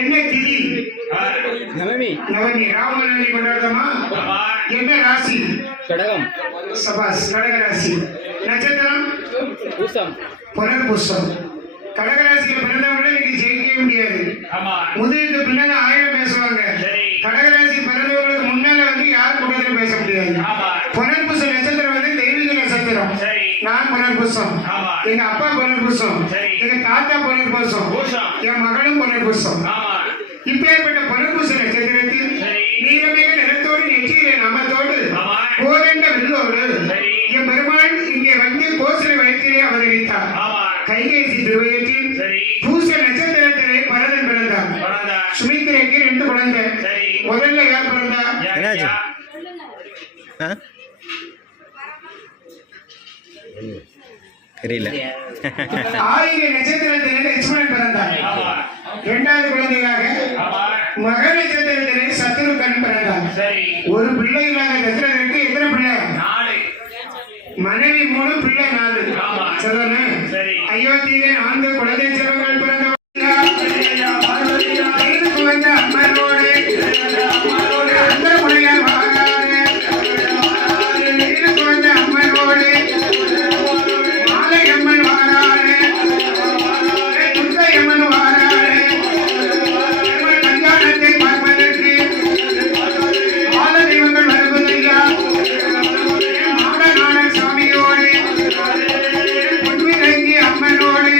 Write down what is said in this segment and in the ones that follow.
என்ன திதி? நவமி. நவமி. ராமநவமி கொண்டாடுறோமா? என்ன ராசி? கடகம். சபாஸ். கடக ராசி. நட்சத்திரம் பூசம். புனர்பூசம். கடகராசிக்கு பிறந்தவங்களை இன்னைக்கு ஜெயிக்கவே முடியாது. முதலுக்கு பின்னால 1000 பேசுவாங்க. கடகராசி பிறந்தவங்களுக்கு முன்னால வந்து யார் கூட்டத்தில் பேச முடியாது. புனர்பூச நட்சத்திரம் வந்து தெய்வீக நட்சத்திரம். நான் புனர்பூசம், எங்க அப்பா புனர்பூசம், எங்க தாத்தா புனர்பூசம், என் மகளும் புனர்பூசம். இப்பேற்பட்ட புனர்பூச நட்சத்திரத்தில் நீலமிக நிறத்தோடு நெற்றியில நாமத்தோடு கோதண்ட வில்லோடு என் பெருமாள் இங்கே வந்து கோசலை வயிற்றிலே அவதரித்தார். கைகேசி திருவயத்தில் பூச நட்சத்திரத்திலே பரதன் பிறந்தார். சுமித்திரைக்கு 2 குழந்தை. முதல்ல யார் பிறந்தா? தெரியல. ஆயிர நட்சத்திரத்திலே லட்சுமணன் பிறந்தார். 2வது குழந்தையாக மக நட்சத்திரத்திலே சத்ருகன் பிறந்தார். ஒரு பிள்ளை இல்லாத தசரதற்கு எத்தனை பிள்ளை? 4. மனைவி 3, பிள்ளை 4. சரிதானே? அயோத்தியிலே 4 குழந்தை செல்வங்கள் பிறந்த வந்த அம்மனோடு அந்த முறையார் வாராரு. வந்த அம்மனோடு மாலையம்மன் வாராரு, துர்க்கையம்மன் வாராரு. கல்யாணத்தை பார்ப்பதற்கு ஆல தெய்வங்கள் வருவதையா மாடநாடன் சாமியோடு பொன்விரங்கி அம்மனோடு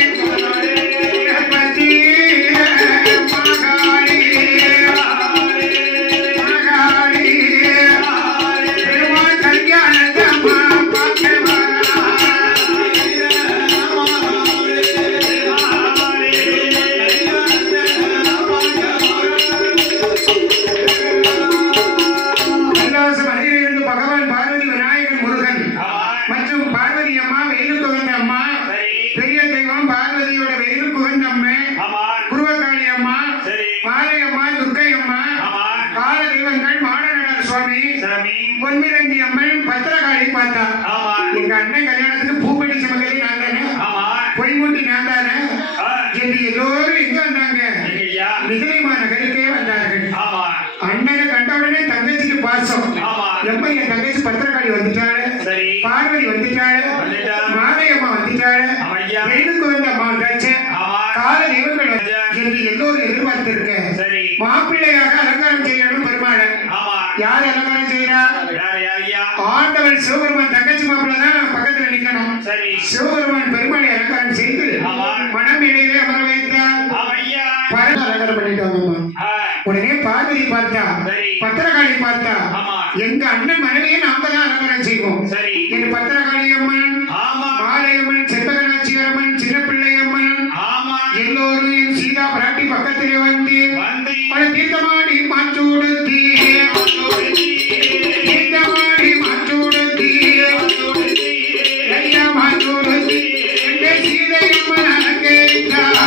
பொன்மிரங்கி அம்மன் பத்திரகாளி பார்த்தா. எங்க அண்ணன் கல்யாணத்துக்கு பூப்பட்டி சமகரி நான் தானே, பொய்மூட்டி நான் தானே என்று எல்லோரும் எங்க வந்தாங்க? மிதிலைமா நகருக்கே வந்தார்கள். அண்ணனை கண்டவுடனே தங்கச்சிக்கு பாசம். எப்ப என் தங்கச்சி பத்திரகாளி வந்துட்டாரு, பார்வதி வந்துட்டாரு, மாதையம்மா வந்துட்டாரு, வெயிலுக்கு வந்த அம்மா வந்தாச்சு, கால தெய்வங்கள் என்று எல்லோரும் எதிர்பார்த்திருக்க மாப்பிள்ளையாக அலங்காரம் செய்யணும் பெருமாள். யார் அலங்காரம் செய்யறா? ஆண்டவன் சிவபெருமான். தங்கச்சி மாப்பிள்ள தான் பக்கத்துல நிக்கணும். சிவபெருமான் பெருமாளை அலங்காரம் செய்து மனம் இடையிலே அமர வைத்தார். அலங்காரம் பண்ணிட்டு வாங்கம்மா. உடனே பார்வதி பார்த்தா, பத்திரகாளி பார்த்தா, எங்க அண்ணன் மனைவியை நாம தான் அலங்காரம் செய்வோம். என் பத்திரகாளி அம்மன், மாலையம்மன், செல்வகநாச்சியார் அம்மன், சின்ன பிள்ளை அம்மன் எல்லோரும் என் சீதா பிராட்டி பக்கத்திலே வந்து பல தீர்த்தமாடி மாற்றூடுத்தி தீர்த்தமாடி மாற்றூடுத்தி ஐயா மாற்றூடுத்தி என்ற சீதை அம்மன் அலங்கரித்தார்.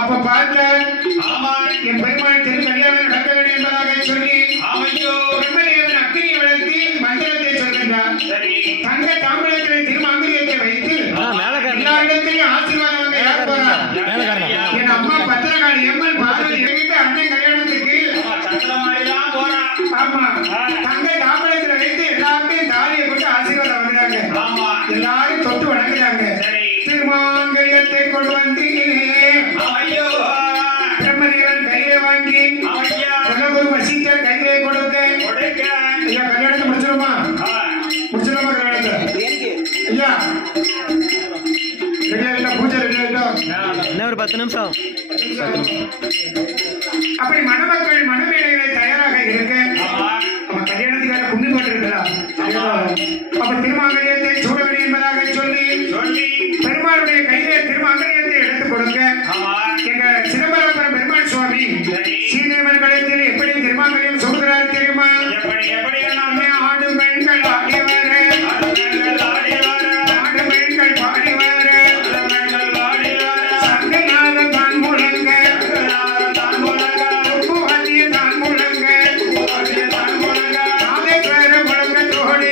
அப்ப பார்த்த என் பெருமாள் திரு கல்யாணம் நடக்க வேண்டும் என்பதாக சொல்லி பிரம்மதேவன் அக்னியை வளர்த்தி மந்திரத்தை சொல்கின்றார். தங்க தாம்பூலத்திலே திருமங்கலியத்தை வைத்து எல்லா இடத்திலையும் ஆசீர்வாதம் யார் போறார்? என் அம்மா பத்திரகாளி அம்மன் பார்வதி அண்ணன் கல்யாணத்துக்கு ஆமா தங்க தாம்பளத்துல வைத்து எல்லாத்தையும் தாலியை கொண்டு ஆசீர்வாதம் வந்துட்டாங்க. எல்லாரும் தொட்டு வணங்குறாங்க. திருமாங்கல்யத்தை கொண்டு வந்தீங்களே பிரம்மதேவன் கையில வாங்கி ஒரு வசிக்க கையிலே கொடுக்க ஐயா கல்யாணத்தை முடிச்சிருமா கல்யாணத்தை ஐயா ரெடியா பூஜை ரெடியா இன்னும் ஒரு 10 நிமிஷம். அப்படி மணமக்கள் மணமேடைகளை தயாராக இருக்க நம்ம கல்யாணத்துக்காக கும்பி போட்டிருக்கலாம். அப்ப திருமாங்கல்யத்தை சூட வேண்டும் என்பதாக சொல்லி பெருமாளுடைய கையிலே திருமாங்கல்யத்தை எடுத்துக் கொடுக்க எங்க சிதம்பரபுரம் பெருமாள் சுவாமி ஸ்ரீதேவன் களத்தில் எப்படி திருமாங்கல்யம் சொல்கிறார் தெரியுமா? ஆடு பெண்கள் ஆடி வர ஆடு பெண்கள் பாடி வர சங்கநாதன் தான் முழங்க உப்பு வண்டிய தான் முழங்க நாதேஸ்வர முழங்கத்தோடு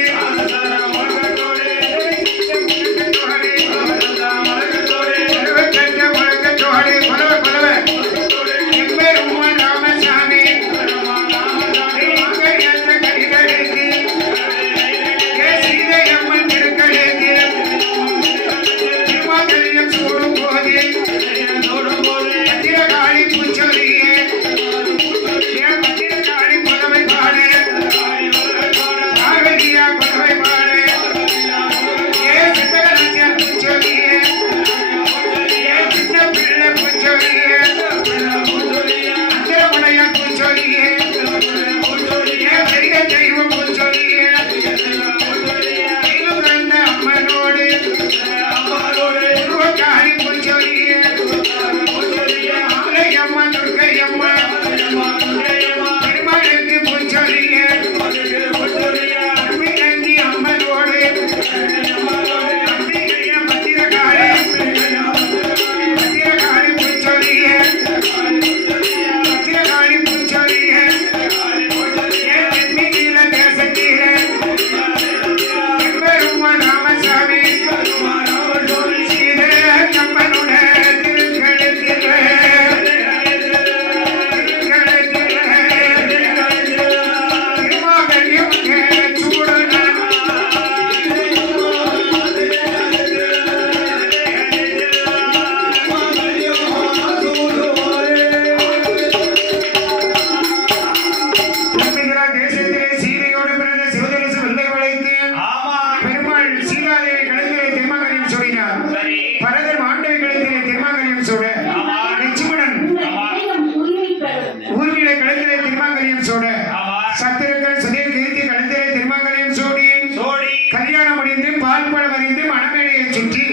கல்யாணம் முடிந்து பால் பழம் அறிந்து மணமேடையை சுற்றி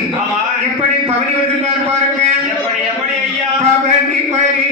எப்படி பவனி வருகின்றார் பாருங்க. பவனி வரி